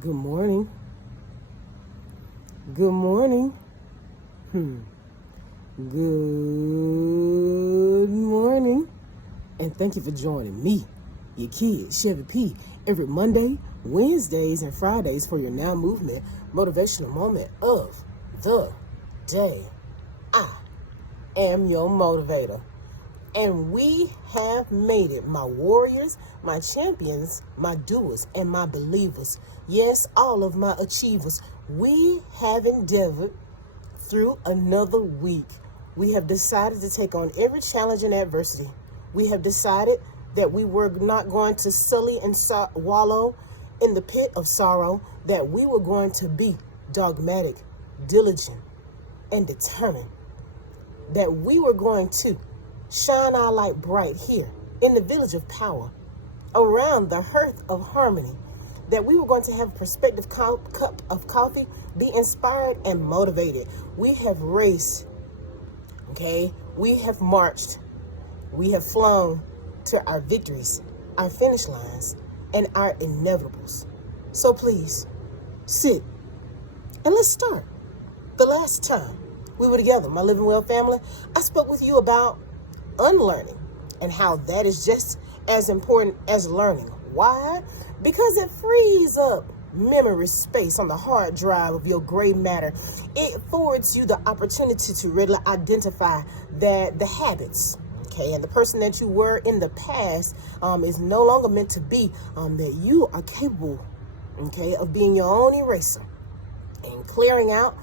Good morning. Good morning. Good morning. And thank you for joining me, your kid, Chevy P, every Monday, Wednesdays, and Fridays for your Now Movement motivational moment of the day. I am your motivator. And we have made it, my warriors, my champions, my doers, and my believers. Yes, all of my achievers. We have endeavored through another week. We have decided to take on every challenge and adversity. We have decided that we were not going to sully and wallow in the pit of sorrow, that we were going to be dogmatic, diligent, and determined, that we were going to shine our light bright here in the village of power, around the hearth of harmony, that we were going to have a perspective cup of coffee, be inspired and motivated. We have raced, okay? We have marched. We have flown to our victories, our finish lines, and our inevitables. So please, sit and let's start. The last time we were together, my Living Well family, I spoke with you about unlearning and how that is just as important as learning. Why? Because it frees up memory space on the hard drive of your gray matter. It affords you the opportunity to readily identify that the habits, okay, and the person that you were in the past is no longer meant to be, that you are capable, okay, of being your own eraser and clearing out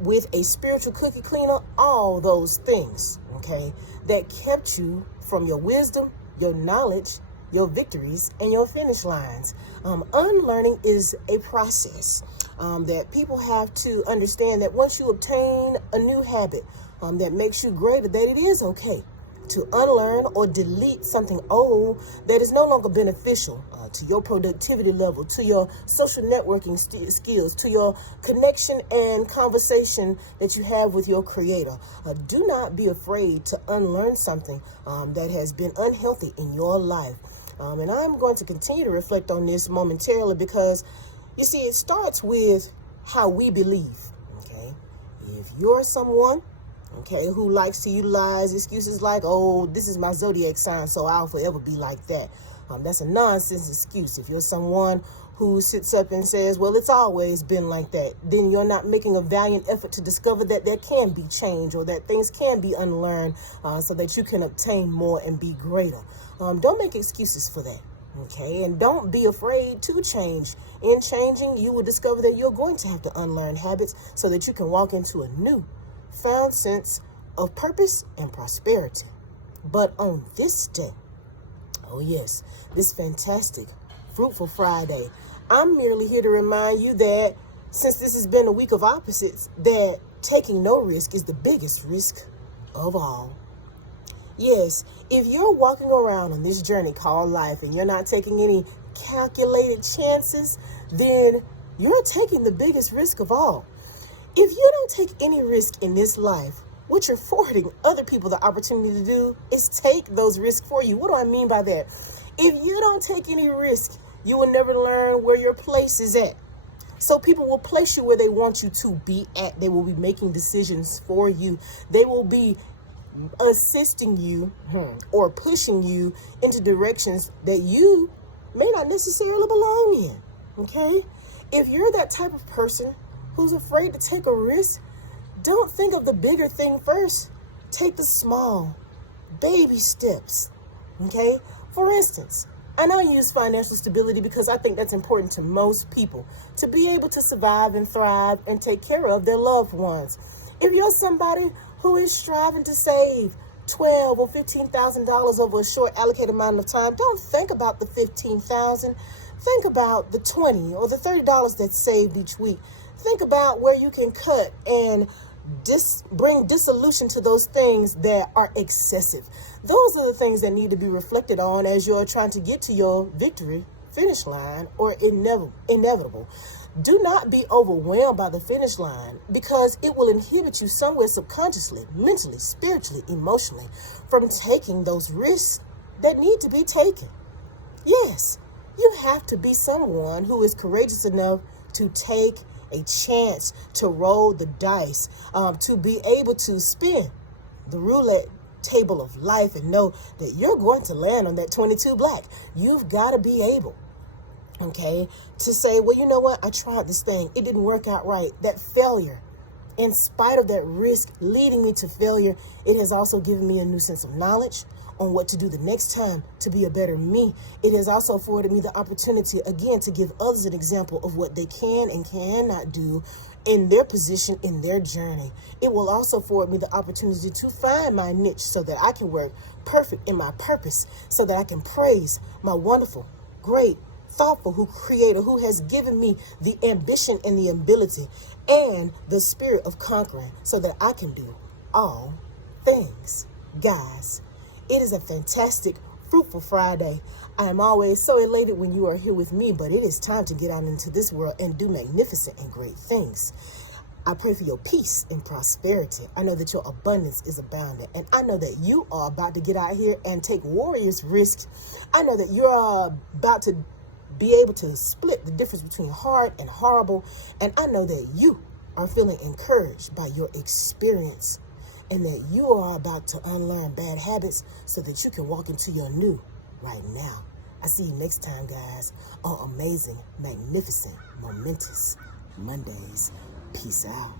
with a spiritual cookie cleaner, all those things, okay, that kept you from your wisdom, your knowledge, your victories, and your finish lines. Unlearning is a process that people have to understand, that once you obtain a new habit that makes you greater, that it is okay to unlearn or delete something old that is no longer beneficial to your productivity level, to your social networking skills, to your connection and conversation that you have with your creator. Do not be afraid to unlearn something that has been unhealthy in your life. And I'm going to continue to reflect on this momentarily, because you see, it starts with how we believe, okay? If you're someone, okay, who likes to utilize excuses like, oh, this is my zodiac sign, so I'll forever be like that. That's a nonsense excuse. If you're someone who sits up and says, well, it's always been like that, then you're not making a valiant effort to discover that there can be change, or that things can be unlearned, so that you can obtain more and be greater. Don't make excuses for that. Okay, and don't be afraid to change. In changing, you will discover that you're going to have to unlearn habits so that you can walk into a new found sense of purpose and prosperity. But on this day, oh yes, this fantastic, fruitful Friday, I'm merely here to remind you that since this has been a week of opposites, that taking no risk is the biggest risk of all. Yes, if you're walking around on this journey called life and you're not taking any calculated chances, then you're taking the biggest risk of all. If you don't take any risk in this life, what you're affording other people the opportunity to do is take those risks for you. What do I mean by that? If you don't take any risk, you will never learn where your place is at. So people will place you where they want you to be at. They will be making decisions for you. They will be assisting you or pushing you into directions that you may not necessarily belong in, okay? If you're that type of person who's afraid to take a risk, don't think of the bigger thing first. Take the small, baby steps, okay? For instance, and I use financial stability because I think that's important to most people, to be able to survive and thrive and take care of their loved ones. If you're somebody who is striving to save $12,000 or $15,000 over a short allocated amount of time, don't think about the $15,000. Think about the $20 or the $30 that's saved each week. Think about where you can cut and bring dissolution to those things that are excessive. Those are the things that need to be reflected on as you're trying to get to your victory finish line or inevitable. Do not be overwhelmed by the finish line, because it will inhibit you somewhere subconsciously, mentally, spiritually, emotionally from taking those risks that need to be taken. Yes, You have to be someone who is courageous enough to take a chance, to roll the dice, to be able to spin the roulette table of life and know that you're going to land on that 22 black. You've got to be able, okay, to say, well, you know what? I tried this thing. It didn't work out right. That failure, in spite of that risk leading me to failure, it has also given me a new sense of knowledge on what to do the next time to be a better me. It has also afforded me the opportunity, again, to give others an example of what they can and cannot do in their position, in their journey. It will also afford me the opportunity to find my niche so that I can work perfect in my purpose, so that I can praise my wonderful, great, thoughtful creator who has given me the ambition and the ability and the spirit of conquering so that I can do all things. Guys, it is a fantastic, fruitful Friday. I am always so elated when you are here with me, but it is time to get out into this world and do magnificent and great things. I pray for your peace and prosperity. I know that your abundance is abounding, and I know that you are about to get out here and take warriors' risks. I know that you're about to be able to split the difference between hard and horrible, and I know that you are feeling encouraged by your experience, and that you are about to unlearn bad habits so that you can walk into your new right now. I see you next time, guys, on Amazing, Magnificent, Momentous Mondays. Peace out.